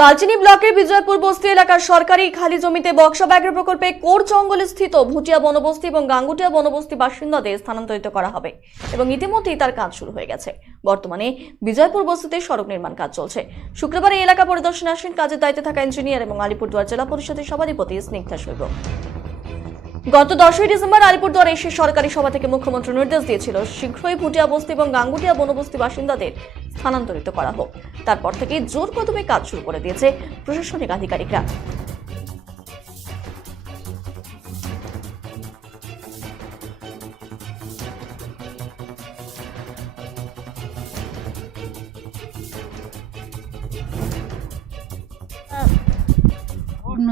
কালচিনি ব্লকের বিজয়পুর বস্তি এলাকার সরকারি খালি জমিতে বক্সা ব্যাঘ্র প্রকল্পে কোর জঙ্গলে স্থিত ভুটিয়া বনবস্তি এবং গাঙ্গুটিয়া বনবস্তি বাসিন্দাদের স্থানান্তরিত করা হবে এবং ইতিমধ্যেই তার কাজ শুরু হয়ে গেছে। বর্তমানে বিজয়পুর বস্তিতে সড়ক নির্মাণ কাজ চলছে। শুক্রবার এই এলাকা পরিদর্শনে আসেন কাজের দায়িত্বে থাকা ইঞ্জিনিয়ার এবং আলিপুরদুয়ার জেলা পরিষদের সভাধিপতি স্নিগ্ধা শৈব। গত 10ই ডিসেম্বর আলিপুরদুয়ারে এসে সরকারি সভা থেকে মুখ্যমন্ত্রী নির্দেশ দিয়েছিল শীঘ্রই ভুটিয়া বস্তি এবং গাঙ্গুটিয়া বনবস্তি বাসিন্দাদের স্থানান্তরিত করা হোক। তারপর থেকে জোর কদমে কাজ শুরু করে দিয়েছে প্রশাসনিক আধিকারিকরা।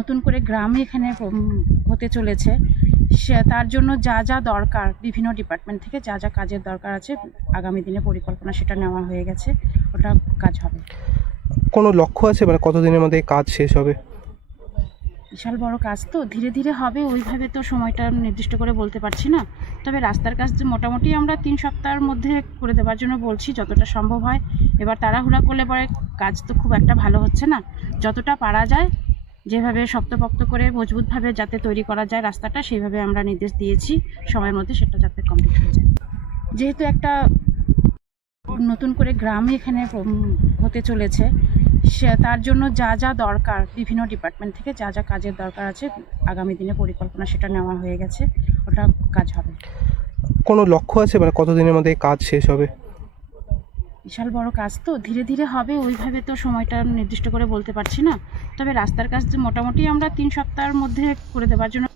নতুন করে গ্রামে এখানে হতে চলেছে, তার জন্য যা যা দরকার বিভিন্ন ডিপার্টমেন্ট থেকে যা যা কাজের দরকার আছে আগামী দিনে পরিকল্পনা সেটা নেওয়া হয়ে গেছে, ওটা কাজ হবে। কোনো লক্ষ্য আছে, মানে কতদিনের মধ্যে কাজ শেষ হবে? বিশাল বড় কাজ তো, ধীরে ধীরে হবে, ওইভাবে তো সময়টা নির্দিষ্ট করে বলতে পারছি না। তবে রাস্তার কাজ মোটামুটি আমরা 3 সপ্তাহের মধ্যে করে দেওয়ার জন্য বলছি, যতটা সম্ভব হয়। এবার তাড়াহুড়া করলে পরে কাজ তো খুব একটা ভালো হচ্ছে না, যতটা পারা যায় যেভাবে শক্তপোক্ত করে মজবুতভাবে যাতে তৈরি করা যায় রাস্তাটা, সেইভাবে আমরা নির্দেশ দিয়েছি সময়ের মধ্যে সেটা যাতে কমপ্লিট হয়ে যায়। যেহেতু একটা নতুন করে গ্রামে এখানে হতে চলেছে, তার জন্য যা যা দরকার বিভিন্ন ডিপার্টমেন্ট থেকে যা যা কাজের দরকার আছে আগামী দিনে পরিকল্পনা সেটা নেওয়া হয়ে গেছে, ওটা কাজ হবে। কোনো লক্ষ্য আছে, মানে কতদিনের মধ্যে কাজ শেষ হবে? বিশাল বড় কাজ তো, ধীরে ধীরে হবে, ওইভাবে তো সময়টা নির্দিষ্ট করে বলতে পারছি না। তবে রাস্তার কাজ মোটামুটি আমরা 3 সপ্তাহের মধ্যে করে দেওয়ার জন্য